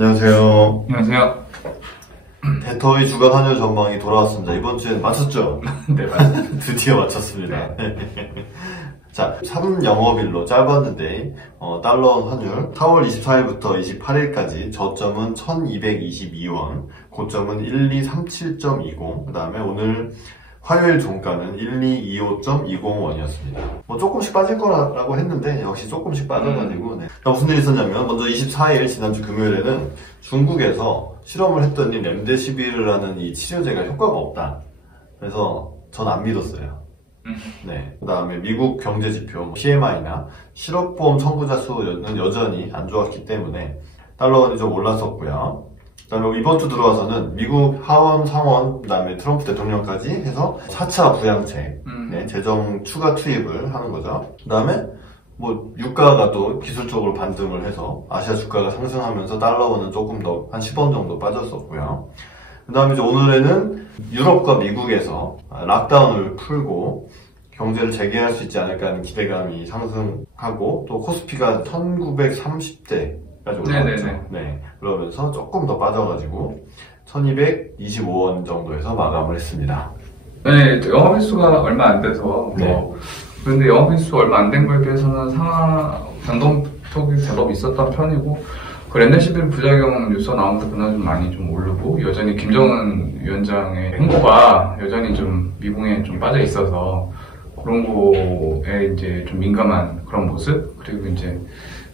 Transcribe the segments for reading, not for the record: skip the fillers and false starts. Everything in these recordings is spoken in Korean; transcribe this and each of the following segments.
안녕하세요. 안녕하세요. 대터의 주간 환율 전망이 돌아왔습니다. 이번 주엔 맞췄죠? 네, 맞습니다. 드디어 맞췄습니다. 자, 3영업일로 짧았는데 달러 환율 4월 24일부터 28일까지 저점은 1222원, 고점은 1237.20, 그 다음에 오늘 화요일 종가는 1225.20원이었습니다. 뭐 조금씩 빠질 거라고 했는데 역시 조금씩 빠져가지고 네. 무슨 일이 있었냐면 먼저 24일 지난주 금요일에는 중국에서 실험을 했더니 렘데시비르라는 이 치료제가 효과가 없다. 그래서 전 안 믿었어요. 네. 그 다음에 미국 경제지표 PMI나 실업보험 청구자 수는 여전히 안 좋았기 때문에 달러원이 좀 올랐었고요. 그 다음에 이번 주 들어와서는 미국 하원, 상원, 그 다음에 트럼프 대통령까지 해서 4차 부양책, 네, 재정 추가 투입을 하는 거죠. 그 다음에 뭐 유가가 또 기술적으로 반등을 해서 아시아 주가가 상승하면서 달러원은 조금 더 한 10원 정도 빠졌었고요. 그 다음에 이제 오늘에는 유럽과 미국에서 락다운을 풀고 경제를 재개할 수 있지 않을까 하는 기대감이 상승하고 또 코스피가 1930대까지 올라갔죠. 네, 그러면서 조금 더 빠져가지고 1225원 정도에서 마감을 했습니다. 네, 영업일수가 얼마 안 돼서 네. 그런데 영업일수 얼마 안 된 거에 비해서는 상하 변동폭이 제법 있었던 편이고 그 렘데시비르 부작용 뉴스가 나오면서 그날 좀 많이 좀 오르고 여전히 김정은 위원장의 행보가 여전히 좀 미궁에 좀 빠져 있어서 그런 거에 이제 좀 민감한 그런 모습, 그리고 이제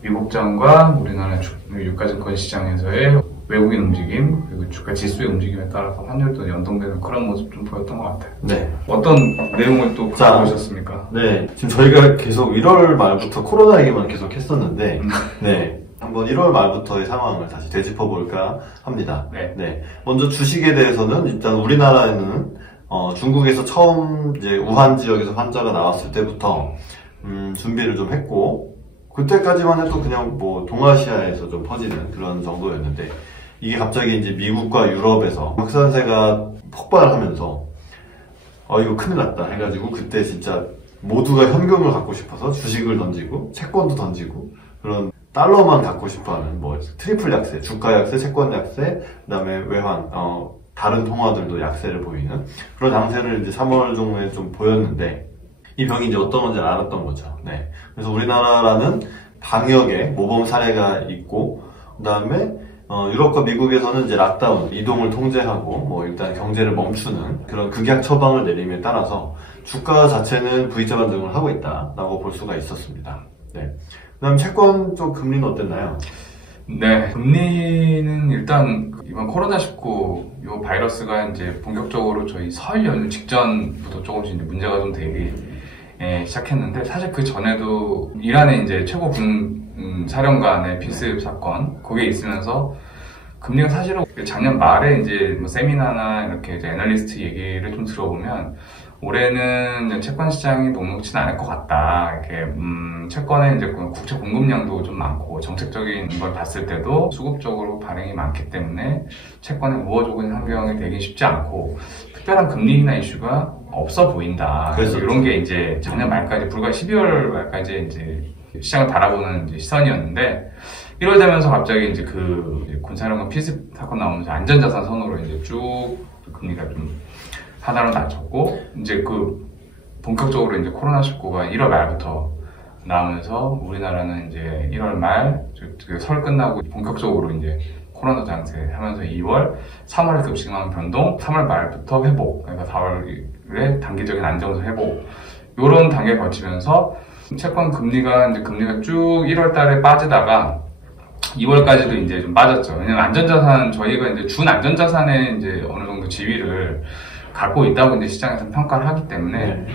미국장과 우리나라 유가증권 시장에서의 외국인 움직임, 그리고 주가 지수의 움직임에 따라서 환율도 연동되는 그런 모습 좀 보였던 것 같아요. 네. 어떤 내용을 또 보셨습니까? 네. 지금 저희가 계속 1월 말부터 코로나 얘기만 계속 했었는데, 네. 한번 1월 말부터의 상황을 다시 되짚어볼까 합니다. 네. 먼저 주식에 대해서는 일단 우리나라에는 중국에서 처음 이제 우한 지역에서 환자가 나왔을 때부터 준비를 좀 했고 그때까지만 해도 그냥 뭐 동아시아에서 좀 퍼지는 그런 정도였는데 이게 갑자기 이제 미국과 유럽에서 확산세가 폭발하면서 이거 큰일 났다 해가지고 그때 진짜 모두가 현금을 갖고 싶어서 주식을 던지고 채권도 던지고 그런 달러만 갖고 싶어하는 뭐 트리플 약세, 주가 약세, 채권 약세, 그다음에 외환 다른 통화들도 약세를 보이는 그런 양세를 이제 3월 정도에 좀 보였는데 이 병이 이제 어떤 건지 알았던 거죠. 네. 그래서 우리나라는 방역에 모범 사례가 있고 그다음에 유럽과 미국에서는 이제 락다운, 이동을 통제하고 뭐 일단 경제를 멈추는 그런 극약 처방을 내림에 따라서 주가 자체는 V자 반등을 하고 있다라고 볼 수가 있었습니다. 네. 그다음 채권 쪽 금리는 어땠나요? 네, 금리는 일단 이번 코로나19 요 바이러스가 이제 본격적으로 저희 설 연휴 직전부터 조금씩 이제 문제가 좀 되기 시작했는데 사실 그 전에도 이란의 이제 최고 사령관의 필습 사건 거기에 있으면서 금리가 사실은 작년 말에 이제 뭐 세미나나 이렇게 이제 애널리스트 얘기를 좀 들어보면 올해는 이제 채권 시장이 녹록지는 않을 것 같다. 이렇게 채권에 이제 국채 공급량도 좀 많고 정책적인 걸 봤을 때도 수급적으로 발행이 많기 때문에 채권에 우호적인 환경이 되기 쉽지 않고 특별한 금리나 이슈가 없어 보인다. 그래서 이런 게 이제 작년 말까지 불과 12월 말까지 이제 시장을 바라보는 이제 시선이었는데 1월 되면서 갑자기 이제 그 군사령관 필습 사건 나오면서 안전자산 선으로 이제 쭉 금리가 좀 하나로 낮췄고 이제 그 본격적으로 이제 코로나19가 1월 말부터 나오면서 우리나라는 이제 1월 말 설 끝나고 본격적으로 이제 코로나 장세 하면서 2월, 3월에 급증한 변동, 3월 말부터 회복, 그러니까 4월에 단기적인 안정성 회복 이런 단계 거치면서 채권 금리가 쭉 1월 달에 빠지다가 2월까지도 이제 좀 빠졌죠. 왜냐면 안전자산 저희가 이제 준 안전자산에 이제 어느 정도 지위를 갖고 있다고 이제 시장에서 평가를 하기 때문에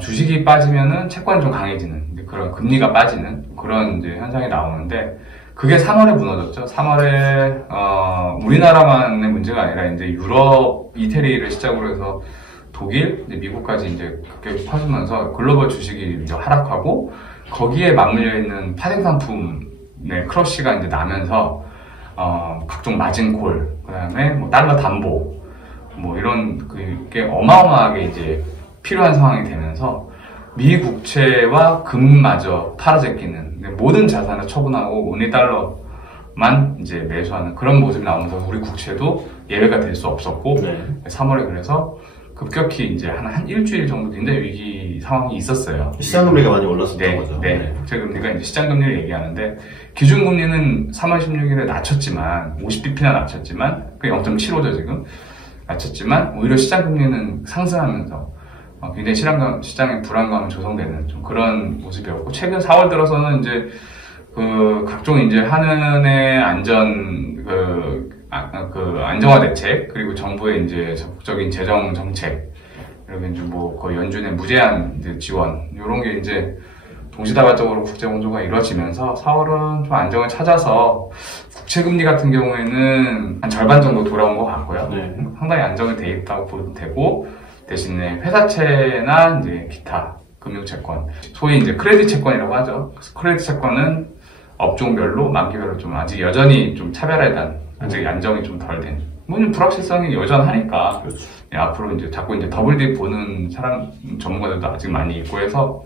주식이 빠지면은 채권이 좀 강해지는 그런 금리가 빠지는 그런 이제 현상이 나오는데 그게 3월에 무너졌죠. 3월에 우리나라만의 문제가 아니라 이제 유럽, 이태리를 시작으로 해서 독일, 이제 미국까지 이제 그렇게 퍼지면서 글로벌 주식이 이제 하락하고 거기에 맞물려 있는 파생 상품의 크러쉬가 이제 나면서 각종 마진콜, 그다음에 뭐 달러 담보 뭐 이런 그게 어마어마하게 이제 필요한 상황이 되면서 미 국채와 금마저 팔아제끼는 모든 자산을 처분하고 원리 달러 만 이제 매수하는 그런 모습이 나오면서 우리 국채도 예외가 될 수 없었고 3월에 그래서 급격히 이제 한 일주일 정도 굉장히 위기 상황이 있었어요. 시장금리가 많이 올랐었던 거죠. 국채금리가 이제 시장금리를 얘기하는데 기준금리는 3월 16일에 낮췄지만 50bp나 낮췄지만 그게 0.75죠 지금 낮췄지만 오히려 시장금리는 상승하면서 굉장히 시장의 불안감을 조성되는 좀 그런 모습이었고 최근 4월 들어서는 이제 그 각종 이제 한은의 안정화 대책 그리고 정부의 이제 적극적인 재정 정책 그리고 이제 뭐 거의 연준의 무제한 이제 지원 이런 게 이제 동시다발적으로 국제 공조가 이루어지면서 4월은 좀 안정을 찾아서 국채 금리 같은 경우에는 한 절반 정도 돌아온 것 같고요. 상당히 안정이 돼 있다고 보면 되고 대신에 회사채나 이제 기타 금융채권 소위 이제 크레딧 채권이라고 하죠. 그래서 크레딧 채권은 업종별로 만기별로 좀 아직 여전히 좀 차별화에 대한 아직 안정이 좀 덜 된. 뭐는 불확실성이 여전하니까. 그렇죠. 앞으로 이제 자꾸 이제 더블 딥 보는 전문가들도 아직 많이 있고 해서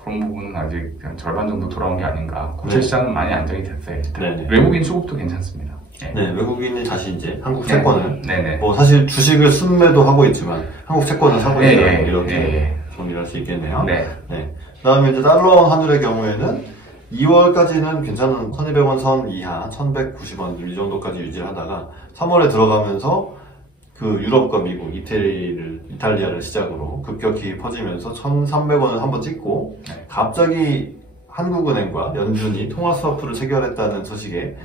그런 부분은 아직 한 절반 정도 돌아온 게 아닌가. 국채 시장은 많이 안정이 됐어요. 외국인 수급도 괜찮습니다. 외국인이 다시 이제 한국 채권을 뭐 네. 사실 주식을 순매도 하고 있지만 한국 채권을 사고 있다 이렇게 정리할 수 있겠네요. 그다음에 이제 달러원 환율의 경우에는 2월까지는 괜찮은 1200원 선 이하 1190원 이 정도까지 유지를 하다가 3월에 들어가면서 그 유럽과 미국, 이탈리아를 시작으로 급격히 퍼지면서 1300원을 한번 찍고 갑자기 한국은행과 연준이 통화 스와프를 체결했다는 소식에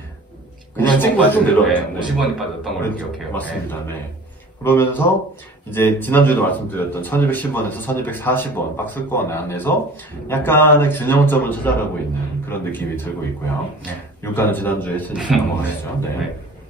그냥 찍고 쭉 내려왔죠. 50원이 빠졌던 걸 기억해요. 맞습니다. 그러면서 이제 지난주에도 말씀드렸던 1210원에서 1240원 박스권 안에서 약간의 균형점을 찾아가고 있는 그런 느낌이 들고 있고요. 유가는 지난주에 했으니까 넘어가시죠.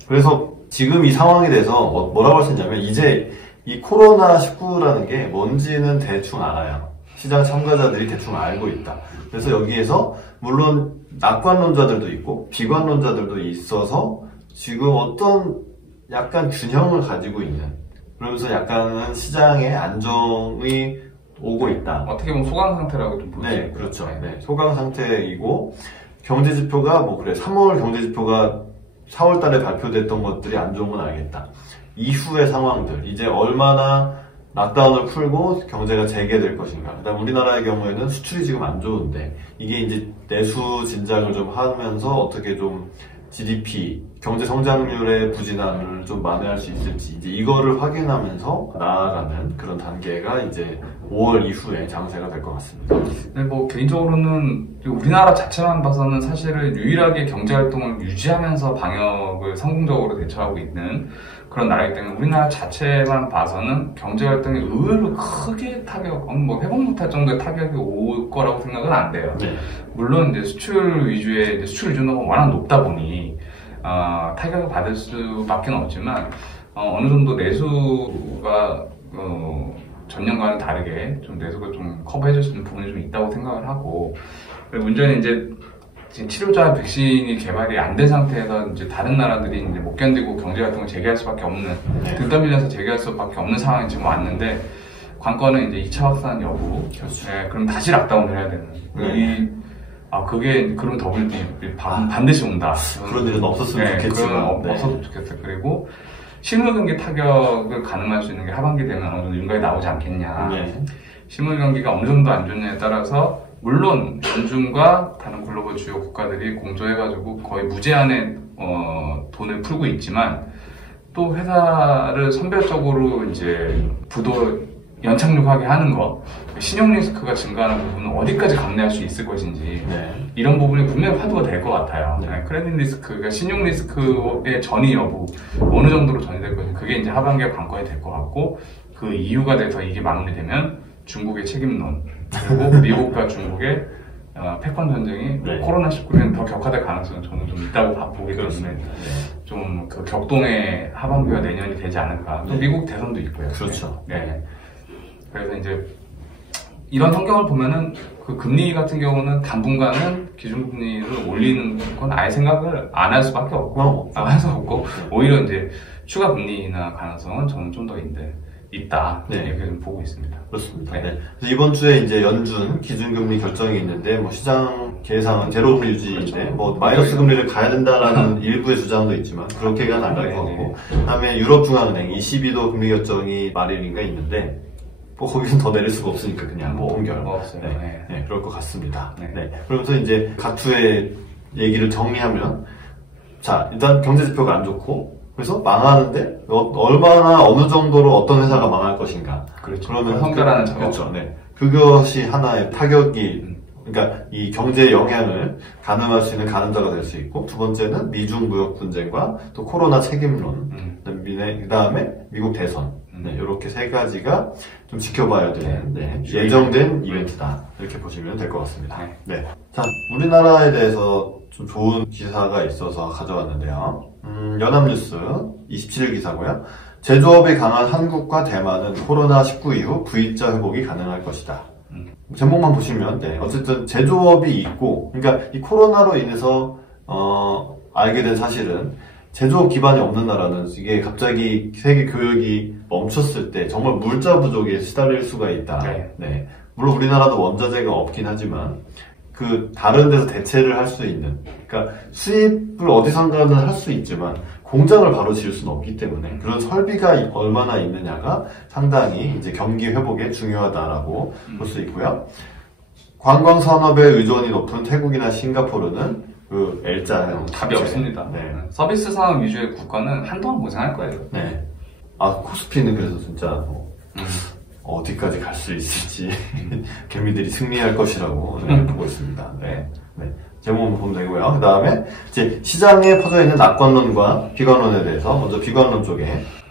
그래서 지금 이 상황에 대해서 뭐라고 할 수 있냐면 이제 이 코로나19라는 게 뭔지는 대충 알아요. 시장 참가자들이 대충 알고 있다. 그래서 여기에서 물론 낙관론자들도 있고 비관론자들도 있어서 지금 어떤 약간 균형을 가지고 있는 그러면서 약간은 시장의 안정이 오고 있다. 어떻게 보면 소강 상태라고 좀 보죠. 그렇죠. 소강 상태이고 경제 지표가 뭐 그래 3월 경제 지표가 4월 달에 발표됐던 것들이 안 좋은 건 알겠다. 이후의 상황들 이제 얼마나 락다운을 풀고 경제가 재개될 것인가. 그다음 우리나라의 경우에는 수출이 지금 안 좋은데 이게 이제 내수 진작을 좀 하면서 어떻게 좀 GDP, 경제 성장률의 부진함을 좀 만회할 수 있을지 이제 이거를 확인하면서 나아가는 그런 단계가 이제 5월 이후에 장세가 될 것 같습니다. 뭐 개인적으로는 우리나라 자체만 봐서는 사실은 유일하게 경제활동을 유지하면서 방역을 성공적으로 대처하고 있는 그런 나라이기 때문에 우리나라 자체만 봐서는 경제활동에 의외로 크게 뭐 회복 못할 정도의 타격이 올 거라고 생각은 안 돼요. 물론 이제 수출 위주의 수출 의존도가 워낙 높다 보니 타격을 받을 수밖에 없지만 어느 정도 내수가 전년과는 다르게 좀 내수가 좀 커버해줄 수 있는 부분이 좀 있다고 생각을 하고 문제는 이제 지금 치료자 백신이 개발이 안 된 상태에서 이제 다른 나라들이 이제 못 견디고 경제 활동을 재개할 수밖에 없는 등 떠밀려서 재개할 수밖에 없는 상황이 지금 왔는데 관건은 이제 2차 확산 여부. 그럼 다시 락다운을 해야 되는. 그게 그럼 더블 반드시 온다. 그런 일은 없었으면 좋겠지만 없었으면 좋겠어요. 그리고 실물 경기 타격을 가능할 수 있는 게 하반기 되면 어느 정도 윤곽이 나오지 않겠냐. 실물 경기가 어느 정도 안 좋냐에 따라서 물론 연준과 다른 글로벌 주요 국가들이 공조해가지고 거의 무제한의 돈을 풀고 있지만 또 회사를 선별적으로 이제 부도 연착륙하게 하는 것, 신용 리스크가 증가하는 부분은 어디까지 감내할 수 있을 것인지 이런 부분이 분명히 화두가 될 것 같아요. 크레딧 리스크가 신용 리스크의 전이 여부 어느 정도로 전이될 것인지 그게 이제 하반기에 관건이 될 것 같고 그 이유가 돼서 이게 마무리되면 중국의 책임론 그리고 미국과 중국의 패권 전쟁이 코로나19는 더 격화될 가능성은 저는 좀 있다고 보기 때문에 좀 그 격동의 하반기와 내년이 되지 않을까. 또 미국 대선도 있고요. 그렇죠. 그래서 이제 이런 환경을 보면은 그 금리 같은 경우는 당분간은 기준금리를 올리는 건 아예 생각을 안 할 수밖에 없고, 오히려 이제 추가 금리 인하 가능성은 저는 좀 더 있는데 있다. 네. 이렇게 좀 보고 있습니다. 그렇습니다. 네. 네. 그래서 이번 주에 이제 연준 기준금리 결정이 있는데, 뭐 시장 계상은 제로금리 유지인데, 그렇죠. 뭐 마이너스 금리를 가야 된다라는 일부의 주장도 있지만, 그렇게가 안 갈 것 같고, 그다음에 유럽 중앙은행 ECB도 금리 결정이 말일인가 있는데, 뭐 거기서 더 내릴 수가 없으니까 그냥 뭐 온결. 없어요. 네. 네, 그럴 것 같습니다. 네. 네. 그러면서 이제 각투의 얘기를 정리하면, 자, 일단 경제 지표가 안 좋고, 그래서 망하는데 얼마나 어느 정도로 어떤 회사가 망할 것인가. 그렇죠. 그러면 선별하는 작업. 그렇죠. 네. 그것이 하나의 타격이 그러니까 이 경제의 영향을 가늠할 수 있는 가늠자가 될 수 있고, 두 번째는 미중 무역 분쟁과 또 코로나 책임론, 그 다음에 미국 대선. 네, 이렇게 세 가지가 좀 지켜봐야 되는 예정된 이벤트다. 이렇게 보시면 될 것 같습니다. 네. 자, 우리나라에 대해서 좀 좋은 기사가 있어서 가져왔는데요. 연합뉴스 27일 기사고요. 제조업이 강한 한국과 대만은 코로나19 이후 V자 회복이 가능할 것이다. 제목만 보시면, 네. 어쨌든 제조업이 있고, 그러니까 이 코로나로 인해서, 알게 된 사실은 제조업 기반이 없는 나라는 이게 갑자기 세계 교역이 멈췄을 때 정말 물자 부족에 시달릴 수가 있다. 네. 물론 우리나라도 원자재가 없긴 하지만, 그 다른 데서 대체를 할 수 있는, 그러니까 수입을 어디선가는 할 수 있지만 공장을 바로 지을 수는 없기 때문에 그런 설비가 얼마나 있느냐가 상당히 이제 경기 회복에 중요하다라고 볼 수 있고요. 관광 산업의 의존이 높은 태국이나 싱가포르는 그 L자 답이 없습니다. 네. 서비스 산업 위주의 국가는 한동안 고생할 거예요. 네. 아, 코스피는 그래서 진짜 어디까지 갈 수 있을지 개미들이 승리할 것이라고 보고 있습니다. 네. 네. 제목만 보면 되고요. 그 다음에 이제 시장에 퍼져 있는 낙관론과 비관론에 대해서 먼저 비관론 쪽에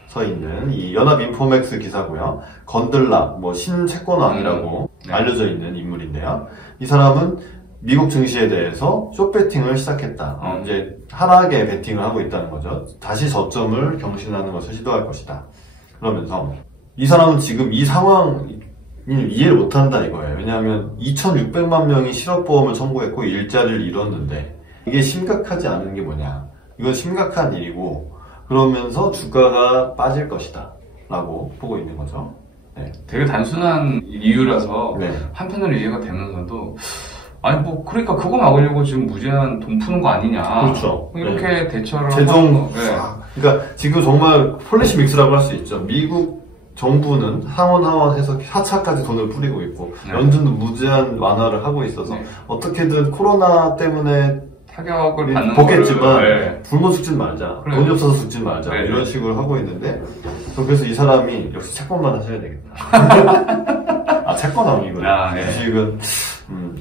서 있는 이 연합인포맥스 기사고요. 건들락, 뭐 신채권왕이라고 알려져 있는 인물인데요. 이 사람은 미국 증시에 대해서 숏배팅을 시작했다. 이제 하락에 배팅을 하고 있다는 거죠. 다시 저점을 경신하는 것을 시도할 것이다. 그러면서 이 사람은 지금 이 상황을 이해를 못한다 이거예요. 왜냐하면 2,600만 명이 실업보험을 청구했고 일자리를 잃었는데 이게 심각하지 않은 게 뭐냐. 이건 심각한 일이고 그러면서 주가가 빠질 것이다 라고 보고 있는 거죠. 네. 되게 단순한 이유라서 네. 한편으로 이해가 되면서도 아니 뭐 그러니까 그거 막으려고 지금 무제한 돈 푸는 거 아니냐. 그렇죠. 이렇게 대처를 재정. 하는 거. 네. 그러니까 지금 정말 폴리시 믹스라고 할 수 있죠. 미국 정부는 하원해서 4차까지 돈을 뿌리고 있고 연준도 무제한 완화를 하고 있어서 어떻게든 코로나 때문에 타격을 받는 보겠지만 굶어 죽진 말자. 그래. 돈이 없어서 죽진 말자. 이런 식으로 하고 있는데 그래서 이 사람이 역시 채권만 하셔야 되겠다. 아, 채권왕이구나. 주식은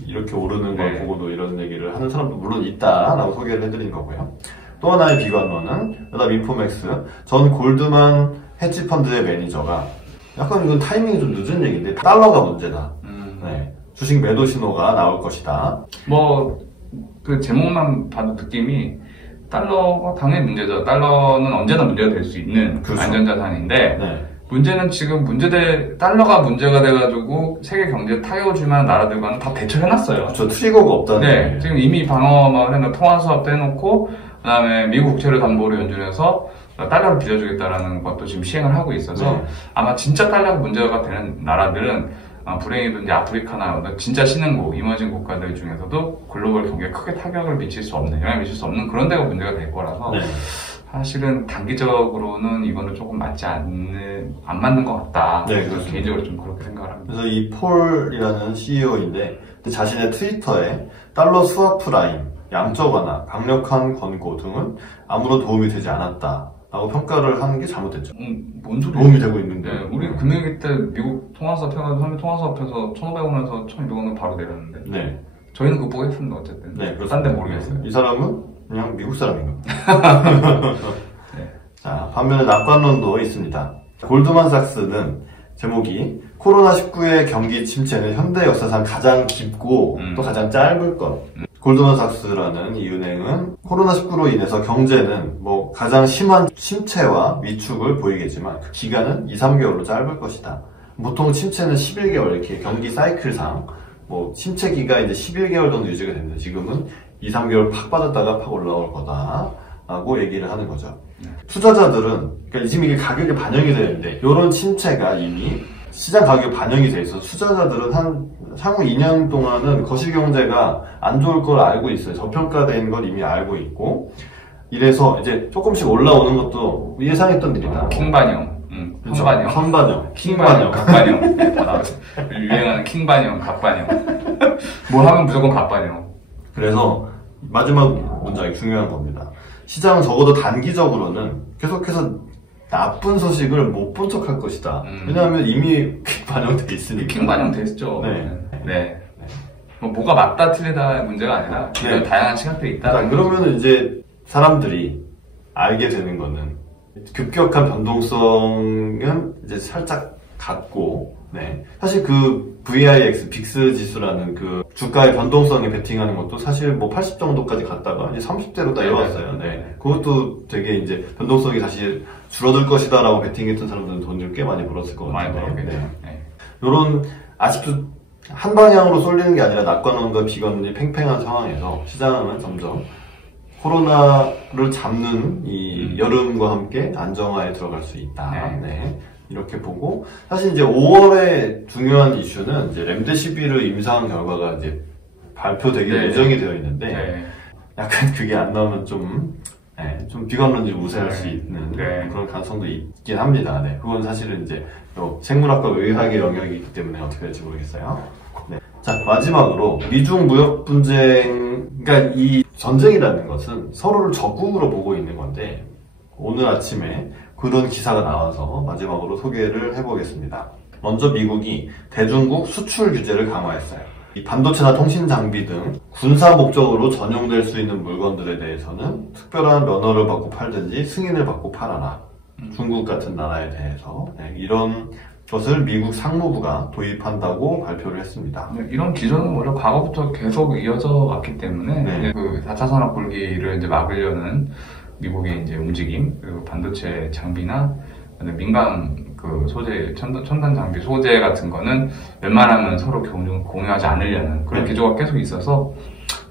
이렇게 오르는 걸 보고도 이런 얘기를 하는 사람도 물론 있다라고 소개를 해드린 거고요. 또 하나의 비관론은 연합인포맥스 전 골드만 헤지펀드의 매니저가 약간 이건 타이밍이 좀 늦은 얘기인데 달러가 문제다. 네. 주식 매도 신호가 나올 것이다. 뭐 그 제목만 봐도 느낌이 달러가 당연히 문제죠. 달러는 언제나 문제가 될 수 있는 그렇죠. 안전자산인데 문제는 지금 달러가 문제가 돼가지고 세계 경제에 타격을 줄 만한 나라들과는 다 대처해놨어요. 그렇죠. 트리거가 없다는 네, 지금 이미 방어만 해놓고 통화 수합도 해놓고 그다음에 미국 국채를 담보로 연준해서 달러를 빌려주겠다라는 것도 지금 시행을 하고 있어서 아마 진짜 달러가 문제가 되는 나라들은 불행히도 이제 아프리카나 진짜 신흥국, 이머징 국가들 중에서도 글로벌 경기에 크게 타격을 미칠 수 없는, 영향을 미칠 수 없는 그런 데가 문제가 될 거라서 사실은 단기적으로는 이거는 조금 안 맞는 것 같다. 네, 그렇습니다. 개인적으로 좀 그렇게 생각을 합니다. 그래서 이 폴이라는 CEO인데 자신의 트위터에 달러 스와프 라인, 양적 완화, 강력한 권고 등은 아무런 도움이 되지 않았다. 라고 평가를 하는 게 잘못됐죠. 뭔 소리야? 도움이 되고 있는데. 네, 우리 금융위기 때 미국 통화수합 해가지고 한미 통화수합해서 1,500원에서 1,200원을 바로 내렸는데. 네. 저희는 극복했습니다, 어쨌든. 네, 딴 데 모르겠어요. 이 사람은 그냥 미국 사람인가? 네. 자, 반면에 낙관론도 있습니다. 골드만삭스는 제목이 코로나19의 경기 침체는 현대 역사상 가장 깊고 또 가장 짧을 것. 골드만삭스라는 이 은행은 코로나19로 인해서 경제는 뭐 가장 심한 침체와 위축을 보이겠지만 그 기간은 2-3개월로 짧을 것이다. 보통 침체는 11개월 이렇게 경기 사이클상 뭐 침체 기간이 이제 11개월 정도 유지가 되는데 지금은 2-3개월 팍 빠졌다가 팍 올라올 거다 라고 얘기를 하는 거죠. 투자자들은, 그러니까 지금 이게 가격에 반영이 되어 있는데, 이런 침체가 이미 시장 가격에 반영이 돼 있어서 투자자들은 한 향후 2년 동안은 거시경제가 안 좋을 걸 알고 있어요. 저평가된 걸 이미 알고 있고, 이래서 이제 조금씩 올라오는 것도 예상했던 일이다. 킹반영. 선반영. 선반영. 킹반영. 각반영. 네, 다 나왔어요. 유행하는 킹반영, 각반영. 뭘 하면 무조건 각반영. 그래서 마지막 문장이 중요한 겁니다. 시장은 적어도 단기적으로는 계속해서 나쁜 소식을 못 본 척할 것이다. 왜냐하면 이미 반영돼 있으니까. 킹반영 됐죠. 네. 네. 뭐가 맞다 틀리다 문제가 아니라 네. 다양한 시각들이 있다. 그러면 이제 사람들이 알게 되는 거는 급격한 변동성은 이제 살짝 같고, 네. 사실 그 VIX, 빅스 지수라는 그 주가의 변동성에 베팅하는 것도 사실 뭐 80 정도까지 갔다가 이제 30대로 내려왔어요. 네. 그것도 되게 이제 변동성이 다시 줄어들 것이다라고 베팅했던 사람들은 돈을 꽤 많이 벌었을 것 같아요. 많이 벌었겠네요. 네. 요런 아직도 한 방향으로 쏠리는 게 아니라 낙관론과 비관론이 팽팽한 상황에서 시장은 점점 코로나를 잡는 이 여름과 함께 안정화에 들어갈 수 있다. 네. 이렇게 보고, 사실 이제 5월에 중요한 이슈는 이제 렘데시비르 임상 결과가 이제 발표되기 예정이 되어 있는데, 약간 그게 안 나오면 좀 비관론이 우세할 수 있는 그런 가능성도 있긴 합니다. 네. 그건 사실은 이제 생물학과 의학의 영역이 있기 때문에 어떻게 될지 모르겠어요. 네. 자, 마지막으로 미중 무역 분쟁, 그러니까 이 전쟁이라는 것은 서로를 적국으로 보고 있는 건데, 오늘 아침에 그런 기사가 나와서 마지막으로 소개를 해보겠습니다. 먼저 미국이 대중국 수출 규제를 강화했어요. 이 반도체나 통신 장비 등 군사 목적으로 전용될 수 있는 물건들에 대해서는 특별한 면허를 받고 팔든지 승인을 받고 팔아라. 중국 같은 나라에 대해서 이런 것을 미국 상무부가 도입한다고 발표를 했습니다. 이런 기조는 원래 과거부터 계속 이어져 왔기 때문에 그 4차 산업 불기를 이제 막으려는 미국의 이제 움직임, 그리고 반도체 장비나 민감 그 소재, 첨단 장비 소재 같은 거는 웬만하면 서로 공유하지 않으려는 그런 기조가 계속 있어서,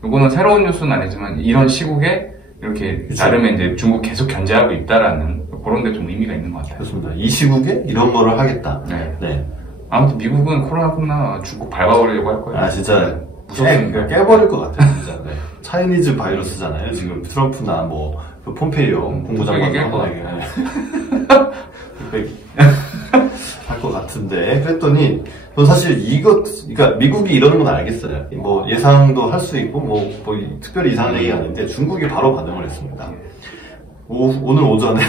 이거는 새로운 뉴스는 아니지만 이런 시국에 이렇게 나름의 이제 중국 계속 견제하고 있다라는 그런 데 좀 의미가 있는 것 같아요. 그렇습니다. 이 시국에 이런 거를 하겠다. 네. 아무튼 미국은 코로나 끝나 중국 밟아버리려고 할 거예요. 아, 진짜 깨버릴 것 같아요. 진짜. 네. 차이니즈 바이러스잖아요. 지금 트럼프나 뭐 그 폼페이오 국무장관 할 것 같은데, 그랬더니 전 사실 그러니까 미국이 이러는 건 알겠어요. 뭐 예상도 할 수 있고 뭐 특별히 이상한 얘기가 아닌데, 중국이 바로 반응을 했습니다. 오늘 오전에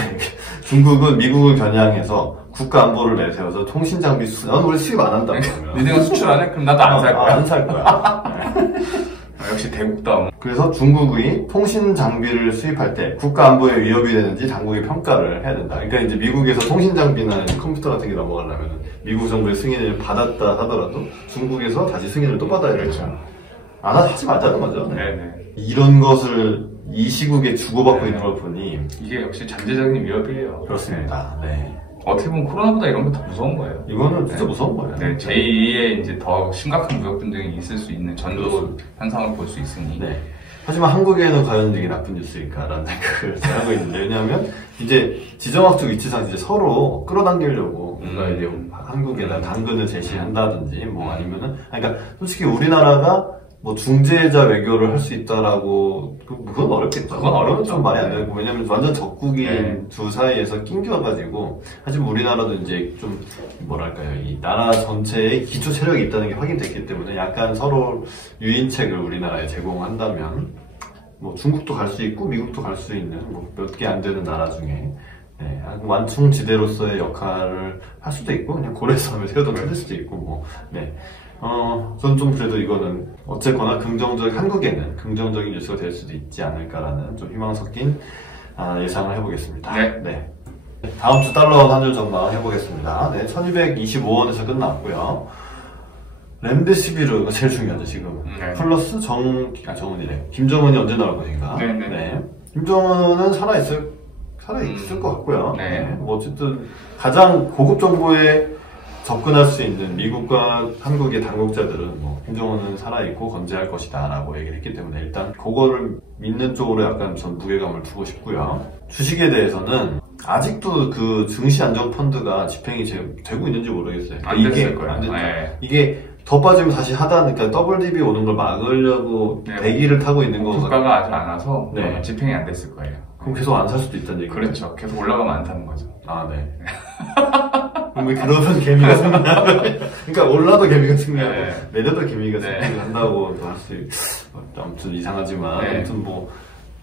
중국은 미국을 겨냥해서 국가 안보를 내세워서 통신 장비 난 원래 수입 안 한다고. 니네가 수출 안 해? 그럼 나도 안 살 거야. 안 살 거야. 역시 대국다운. 그래서 중국이 통신 장비를 수입할 때 국가 안보에 위협이 되는지 당국이 평가를 해야 된다. 그러니까 이제 미국에서 통신 장비나 컴퓨터 같은 게 넘어가려면 미국 정부의 승인을 받았다 하더라도 중국에서 다시 승인을 또 받아야 되죠. 하지 말자는 거죠. 네네. 이런 것을 이 시국에 주고받고 있는 걸 보니 이게 역시 잠재적인 위협이에요. 그렇습니다. 네. 어떻게 보면 코로나보다 이런 게 더 무서운 거예요. 이거는 진짜 무서운 거예요. 네, 제2의 이제 더 심각한 무역 분쟁이 있을 수 있는 전조 현상을 볼 수 있으니. 네. 하지만 한국에는 과연 이게 나쁜 뉴스일까라는 생각을 하고 있는데, 왜냐하면 이제 지정학적 위치상 이제 서로 끌어당기려고 뭔가 이제 한국에다 당근을 제시한다든지 뭐 아니면은, 그러니까 솔직히 우리나라가 뭐 중재자 외교를 할 수 있다라고, 그건 어렵겠죠. 그건 어렵죠. 좀 말이 안 되고, 왜냐면 완전 적국인 두 사이에서 낑겨가지고, 하지만 우리나라도 이제 좀 뭐랄까요, 이 나라 전체에 기초 체력이 있다는 게 확인됐기 때문에 약간 서로 유인책을 우리나라에 제공한다면 뭐 중국도 갈 수 있고 미국도 갈 수 있는 뭐 몇 개 안 되는 나라 중에 완충지대로서의 역할을 할 수도 있고, 그냥 고래섬을 세워도 할 수도 있고, 뭐, 전 좀 그래도 이거는 어쨌거나 한국에는 긍정적인 뉴스가 될 수도 있지 않을까라는 좀 희망 섞인 예상을 해보겠습니다. 네. 다음 주 달러 환율 전망 해보겠습니다. 1225원에서 끝났고요. 렘데시비르가 제일 중요하죠, 지금. 플러스 정은이래. 김정은이 언제 나올 것인가? 네. 김정은은 살아있을 것 같고요. 네. 뭐 어쨌든 가장 고급 정보의 접근할 수 있는 미국과 한국의 당국자들은 뭐 김정은은 살아있고 건재할 것이다 라고 얘기를 했기 때문에 일단 그거를 믿는 쪽으로 약간 전 무게감을 두고 싶고요. 주식에 대해서는 아직도 그 증시 안정 펀드가 집행이 되고 있는지 모르겠어요. 안 됐을 거예요. 안 됐죠. 네. 이게 더 빠지면 다시 하다니까 더블 딥이 오는 걸 막으려고 네. 대기를 타고 있는 거 주가가 아직 안 와서 네. 집행이 안 됐을 거예요. 그럼 계속 안 살 수도 있다는 얘기죠. 그렇죠. 계속 올라가면 안 사는 거죠. 아, 네. 그럼 왜 그러면 개미가 승리하고 그러니까 올라도 개미가 승리하고 네. 내려도 개미가 네. 승리한다고 할 수 아무튼 이상하지만 네. 아무튼 뭐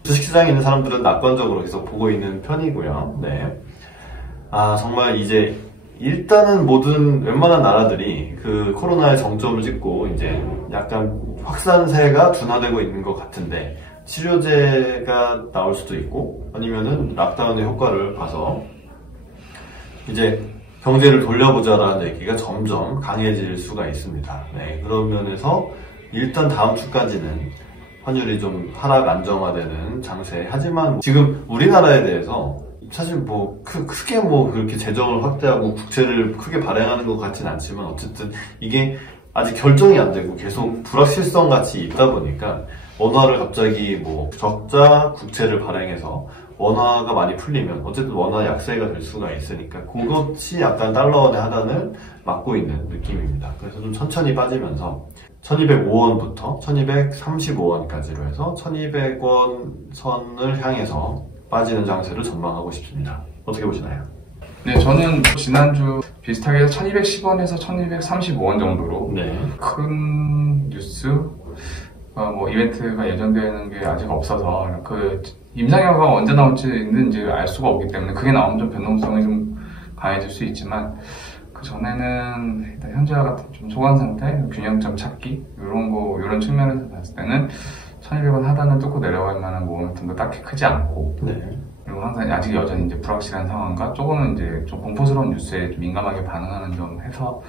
주식시장에 있는 사람들은 낙관적으로 계속 보고 있는 편이고요. 네. 아 정말 이제 일단은 모든 웬만한 나라들이 그 코로나의 정점을 찍고 이제 약간 확산세가 둔화되고 있는 것 같은데 치료제가 나올 수도 있고 아니면은 락다운의 효과를 봐서 이제 경제를 돌려보자라는 얘기가 점점 강해질 수가 있습니다. 네, 그런 면에서 일단 다음 주까지는 환율이 좀 하락 안정화되는 장세. 하지만 지금 우리나라에 대해서 사실 뭐 크게 뭐 그렇게 재정을 확대하고 국채를 크게 발행하는 것 같진 않지만 어쨌든 이게 아직 결정이 안 되고 계속 불확실성 같이 있다 보니까 원화를 갑자기 뭐 적자 국채를 발행해서 원화가 많이 풀리면 어쨌든 원화 약세가 될 수가 있으니까 그것이 약간 달러원의 하단을 막고 있는 느낌입니다. 그래서 좀 천천히 빠지면서 1205원부터 1235원까지로 해서 1200원 선을 향해서 빠지는 장세를 전망하고 싶습니다. 어떻게 보시나요? 네, 저는 지난주 비슷하게 해서 1210원에서 1235원 정도로 네. 큰 뉴스, 뭐 이벤트가 예정되는 게 아직 없어서 그 임상효과가 언제 나올지는 알 수가 없기 때문에 그게 나오면 좀 변동성이 좀 강해질 수 있지만 그 전에는 일단 현재와 같은 좀 소강 상태, 균형점 찾기 이런 측면에서 봤을 때는 1200원 하단을 뚫고 내려갈 만한 모멘텀도 딱히 크지 않고 네. 그리고 항상 아직 여전히 이제 불확실한 상황과 조금은 이제 좀 공포스러운 뉴스에 좀 민감하게 반응하는 점 해서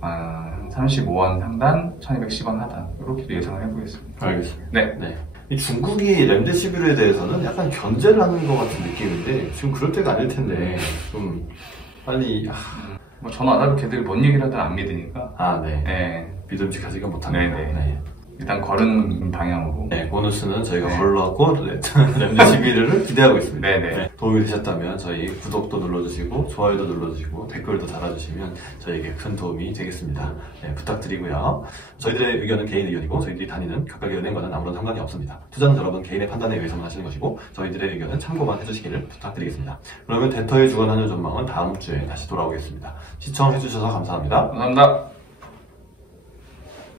한 35원 상단, 1210원 하단 이렇게 예상을 해보겠습니다. 알겠습니다. 네. 네. 이 중국이 렘데시비르에 대해서는 약간 견제를 하는 것 같은 느낌인데 지금 그럴 때가 아닐 텐데 좀 빨리 뭐 저는 어차피 걔들이 뭔 얘기를 하든 안 믿으니까 네. 네. 믿음직하지가 못합니다. 네네. 네. 일단 걸은 방향으로 네, 보너스는 저희가 네. 걸로 하고 렘데시비르를 기대하고 있습니다. 네네. 네, 도움이 되셨다면 저희 구독도 눌러주시고 좋아요도 눌러주시고 댓글도 달아주시면 저희에게 큰 도움이 되겠습니다. 네, 부탁드리고요. 저희들의 의견은 개인 의견이고 저희들이 다니는 각각의 은행과는 아무런 상관이 없습니다. 투자는 여러분 개인의 판단에 의해서만 하시는 것이고 저희들의 의견은 참고만 해주시기를 부탁드리겠습니다. 그러면 덴터의 주간 환율 전망은 다음 주에 다시 돌아오겠습니다. 시청해주셔서 감사합니다. 감사합니다.